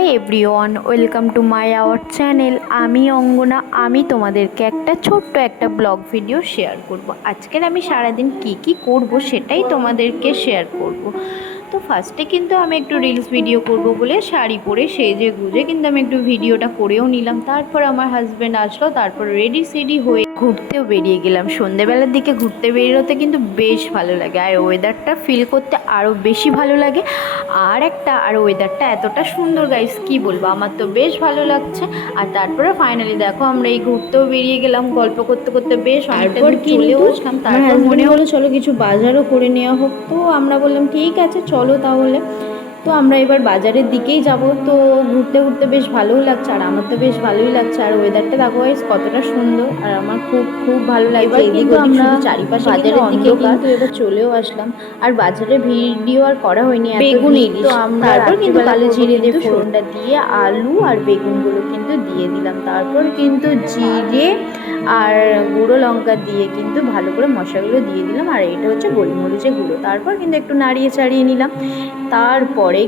Hi everyone, welcome to my our channel. আমি অঙ্গনা। আমি তোমাদেরকে ছোট্ট একটা ব্লগ ভিডিও শেয়ার করব। আজকের আমি সারাদিন কি করব সেটাই তোমাদেরকে শেয়ার করব। তো ফার্স্টে কিন্তু আমি একটু রিলস ভিডিও করব বলে শাড়ি পরে সেজে গুজে কিন্তু আমি একটু ভিডিওটা করেও নিলাম। তারপর আমার হাজব্যান্ড আসলো, তারপর রেডি সেডি হয়ে ঘুরতেও বেরিয়ে গেলাম। সন্ধেবেলার দিকে ঘুরতে বেরোতে কিন্তু বেশ ভালো লাগে, আর ওয়েদারটা ফিল করতে আরও বেশি ভালো লাগে। আর ওয়েদারটা এতটা সুন্দর গাইস, কি বলবো, আমার তো বেশ ভালো লাগছে। আর তারপরে ফাইনালি দেখো আমরা এই ঘুরতেও বেরিয়ে গেলাম, গল্প করতে করতে বেশ তারপর চলেও আসলাম। তারপর মনে হলো চলো কিছু বাজারও করে নেওয়া হোক, তো আমরা বললাম ঠিক আছে চলো তাহলে। তো আমরা এবার বাজারের দিকেই যাব। তো ঘুরতে ঘুরতে বেশ ভালোই লাগছে, আর আমার তো বেশ ভালোই লাগছে। আর ওয়েদারটা দেখো গাইস কতটা সুন্দর, আর আমার খুব খুব ভালো লাগছে। এদিকে আমরা চারিপাশে বাজারের দিকে কিন্তু এবার চলেও আসলাম। আর বাজারে ভিডিও আর করা হয়নি, বেগুন ইলিশ। তো আমরা তারপর কিন্তু কালো জিরে দিয়ে ফোড়নটা দিয়ে আলু আর বেগুনগুলো কিন্তু দিয়ে দিলাম। তারপর কিন্তু জিরে আর গুঁড়ো লঙ্কা দিয়ে কিন্তু ভালো করে মশলাগুলো দিয়ে দিলাম, আর এটা হচ্ছে গোলমরিচের গুঁড়ো। তারপর কিন্তু একটু নাড়িয়ে চাড়িয়ে নিলাম। তারপরে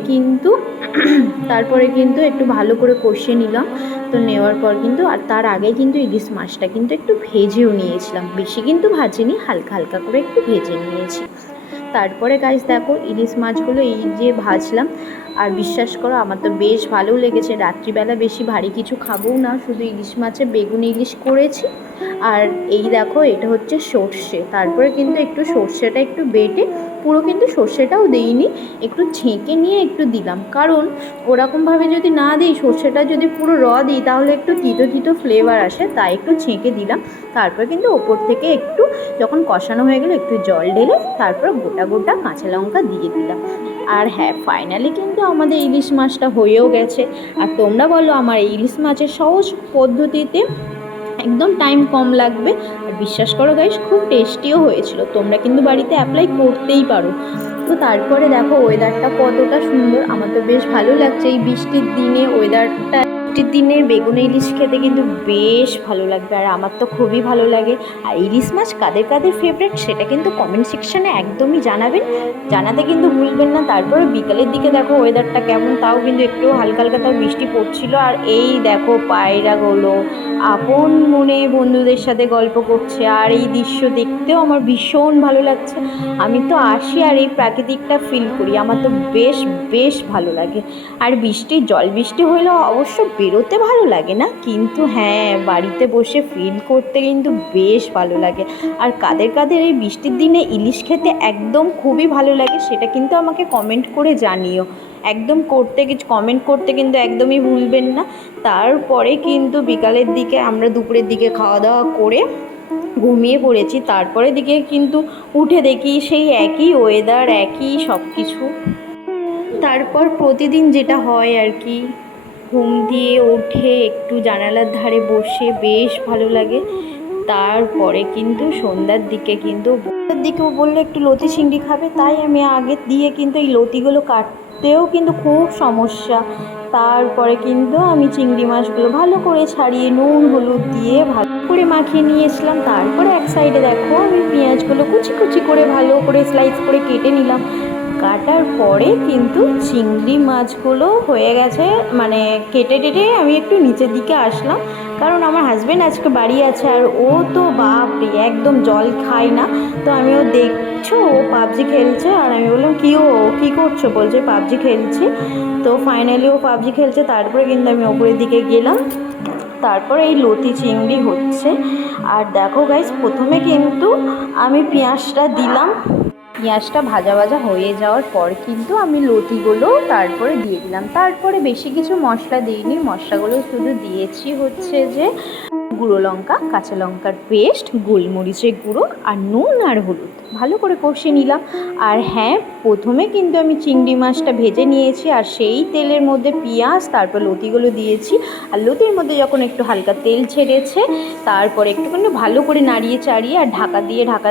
কিন্তু একটু ভালো করে কষিয়ে নিলাম। তো নেওয়ার পর কিন্তু, আর তার আগে কিন্তু ইলিশ মাছটা কিন্তু একটু ভেজেও নিয়েছিলাম, বেশি কিন্তু ভাজিনি, হালকা হালকা করে একটু ভেজে নিয়েছি। তারপরে গাইস দেখো ইলিশ মাছগুলো এই যে ভাজলাম, আর বিশ্বাস করো আমার তো বেশ ভালো লেগেছে। রাত্রিবেলা বেশি ভারী কিছু খাবও না, শুধু ইলিশ মাছে বেগুন ইলিশ করেছি। আর এই দেখো এটা হচ্ছে সর্ষে। তারপরে কিন্তু একটু সর্ষেটা একটু বেটে, পুরো কিন্তু সর্ষেটাও দেইনি, একটু ছেঁকে নিয়ে একটু দিলাম, কারণ ওরকমভাবে যদি না দিই, সর্ষেটা যদি পুরো দিই তাহলে একটু তিতো তিতো ফ্লেভার আসে, তাই একটু ছেঁকে দিলাম। তারপর কিন্তু ওপর থেকে একটু যখন কষানো হয়ে গেলো একটু জল ঢেলে তারপর গোটা গোটা কাঁচা লঙ্কা দিয়ে দিলাম। আর হ্যাঁ, ফাইনালি কিন্তু আমাদের ইলিশ মাছটা হয়েও গেছে। আর তোমরা বলো আমার এই ইলিশ মাছের সহজ পদ্ধতিতে একদম টাইম কম লাগবে, আর বিশ্বাস করো গাইস খুব টেস্টিও হয়েছিল। তোমরা কিন্তু বাড়িতে অ্যাপ্লাই করতেই পারো। তো তারপরে দেখো ওয়েদারটা কতটা সুন্দর, আমার তো বেশ ভালো লাগছে এই বৃষ্টির দিনে ওয়েদারটা। বৃষ্টির দিনে বেগুন ইলিশ খেতে কিন্তু বেশ ভালো লাগবে, আর আমার তো খুবই ভালো লাগে। আর ইলিশ মাছ কাদের কাদের ফেভারিট সেটা কিন্তু কমেন্ট সেকশানে একদমই জানাবেন, জানাতে কিন্তু ভুলবেন না। তারপরে বিকালের দিকে দেখো ওয়েদারটা কেমন, তাও কিন্তু একটু হালকা হালকা তাও বৃষ্টি পড়ছিল। আর এই দেখো পায়রাগুলো আপন মনে বন্ধুদের সাথে গল্প করছে, আর এই দৃশ্য দেখতেও আমার ভীষণ ভালো লাগছে। আমি তো আসি আর এই প্রাকৃতিকটা ফিল করি, আমার তো বেশ বেশ ভালো লাগে। আর জল বৃষ্টি হলেও অবশ্য বেরোতে ভালো লাগে না, কিন্তু হ্যাঁ বাড়িতে বসে ফিল করতে কিন্তু বেশ ভালো লাগে। আর কাদের কাদের এই বৃষ্টির দিনে ইলিশ খেতে একদম খুবই ভালো লাগে সেটা কিন্তু আমাকে কমেন্ট করে জানিও। একদম কমেন্ট করতে কিন্তু একদমই ভুলবেন না। তারপরে কিন্তু বিকালের দিকে আমরা দুপুরের দিকে খাওয়া দাওয়া করে ঘুমিয়ে পড়েছি। তারপরে দিকে কিন্তু উঠে দেখি সেই একই ওয়েদার, একই সব কিছু। তারপর প্রতিদিন যেটা হয় আর কি, ঘুম দিয়ে উঠে একটু জানালার ধারে বসে বেশ ভালো লাগে। তারপরে কিন্তু সন্ধ্যার দিকেও বললে একটু লতি চিংড়ি খাবে, তাই আমি আগে দিয়ে কিন্তু এই লতিগুলো কাটতেও কিন্তু খুব সমস্যা। তারপরে কিন্তু আমি চিংড়ি মাছগুলো ভালো করে ছাড়িয়ে নুন হলুদ দিয়ে ভালো করে মাখিয়ে নিয়েছিলাম। তারপরে এক সাইডে দেখো আমি পেঁয়াজগুলো কুচি কুচি করে ভালো করে স্লাইস করে কেটে নিলাম। কাটার পরে কিন্তু চিংড়ি মাছগুলো হয়ে গেছে, মানে কেটে আমি একটু নিচের দিকে আসলাম, কারণ আমার হাজব্যান্ড আজকে বাড়ি আছে, আর ও তো বাপরে একদম জল খায় না। তো আমিও দেখছো ও পাবজি খেলছে, আর আমি বললাম কী করছো, বলছে পাবজি খেলছি। তো ফাইনালি ও পাবজি খেলছে। তারপরে কিন্তু আমি ওপরের দিকে গেলাম, তারপরে এই লতি চিংড়ি হচ্ছে। আর দেখো গাইস প্রথমে কিন্তু আমি পেঁয়াজটা দিলাম, পেঁয়াজটা ভাজা ভাজা হয়ে যাওয়ার পর কিন্তু আমি লতিগুলো তারপরে দিয়ে দিলাম। তারপরে বেশি কিছু মশলা দিইনি, মশলাগুলো শুধু দিয়েছি হচ্ছে যে গুঁড়ো লঙ্কা, কাঁচা লঙ্কার পেস্ট, গোলমরিচের গুঁড়ো আর নুন আর হলুদ, ভালো করে কষিয়ে নিলাম। আর হ্যাঁ, প্রথমে কিন্তু আমি চিংড়ি মাছটা ভেজে নিয়েছি, আর সেই তেলের মধ্যে পেঁয়াজ তারপর লতিগুলো দিয়েছি। আর লতির মধ্যে যখন একটু হালকা তেল ছেড়েছে তারপরে একটুখানি ভালো করে নাড়িয়ে চাড়িয়ে আর ঢাকা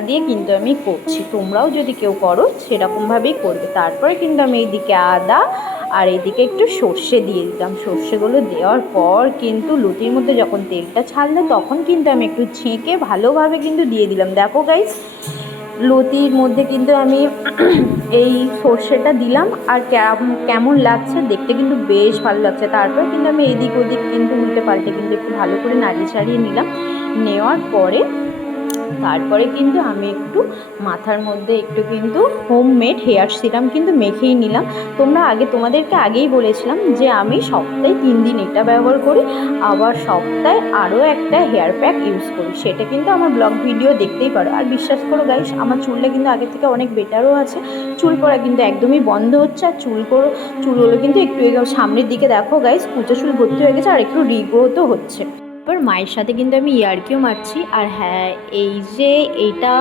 দিয়ে কিন্তু আমি করছি। তোমরাও যদি কেউ করো সেরকমভাবেই করবে। তারপরে কিন্তু আমি এইদিকে আদা আর এইদিকে একটু সর্ষে দিয়ে দিলাম। সর্ষেগুলো দেওয়ার পর কিন্তু লতির মধ্যে যখন তেলটা ছাড়লো তখন কিন্তু আমি একটু ছেঁকে ভালোভাবে কিন্তু দিয়ে দিলাম। দেখো গাইস লতির মধ্যে কিন্তু আমি এই সর্ষেটা দিলাম, আর কেমন লাগছে দেখতে কিন্তু বেশ ভালো লাগছে। তারপর কিন্তু আমি এদিক ওদিক কিন্তু উল্টে পাল্টে কিন্তু একটু ভালো করে নাড়িয়ে ছাড়িয়ে নিলাম। নেওয়ার পরে তারপরে কিন্তু আমি একটু মাথার মধ্যে একটু কিন্তু হোমমেড হেয়ার সিরাম কিন্তু মেখেই নিলাম। তোমাদেরকে আগেই বলেছিলাম যে আমি সপ্তাহে 3 দিন এটা ব্যবহার করি, আবার সপ্তাহে আরও একটা হেয়ার প্যাক ইউজ করি। সেটা কিন্তু আমার ব্লগ ভিডিও দেখতেই পারো। আর বিশ্বাস করো গাইস, আমার চুলটা কিন্তু আগের থেকে অনেক বেটারও আছে। চুল পড়া কিন্তু একদমই বন্ধ হচ্ছে। আর চুলগুলো কিন্তু একটু সামনের দিকে দেখো গাইস, কুচো চুল ভর্তি হয়ে গেছে, আর একটু রিগ্রোথও হচ্ছে। এবার মায়ের সাথে কিন্তু আমি ইয়ার্কিও মারছি। আর হ্যাঁ, এই যে এটা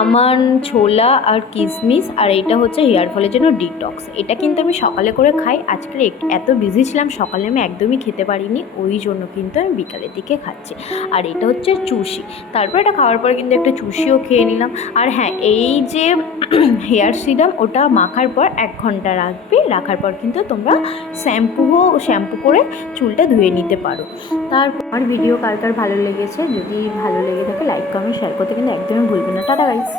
আমার ছোলা আর কিশমিশ, আর এইটা হচ্ছে হেয়ার ফলের জন্য ডিটক্স। এটা কিন্তু আমি সকালে করে খাই। আজকে এত বিজি ছিলাম, সকালে আমি একদমই খেতে পারিনি, ওই জন্য কিন্তু আমি বিকালের দিকে খাচ্ছি। আর এটা হচ্ছে চুষি। তারপর এটা খাওয়ার পরে কিন্তু একটা চুষিও খেয়ে নিলাম। আর হ্যাঁ, এই যে হেয়ার সিরাম, ওটা মাখার পর 1 ঘন্টা রাখার পর কিন্তু তোমরা শ্যাম্পু করে চুলটা ধুয়ে নিতে পারো। তারপর আমার ভিডিও কার কার ভালো লেগেছে, যদি ভালো লেগে থাকে লাইক কমেন্ট শেয়ার করতে কিন্তু একদমই ভুলবে না। Tata guys.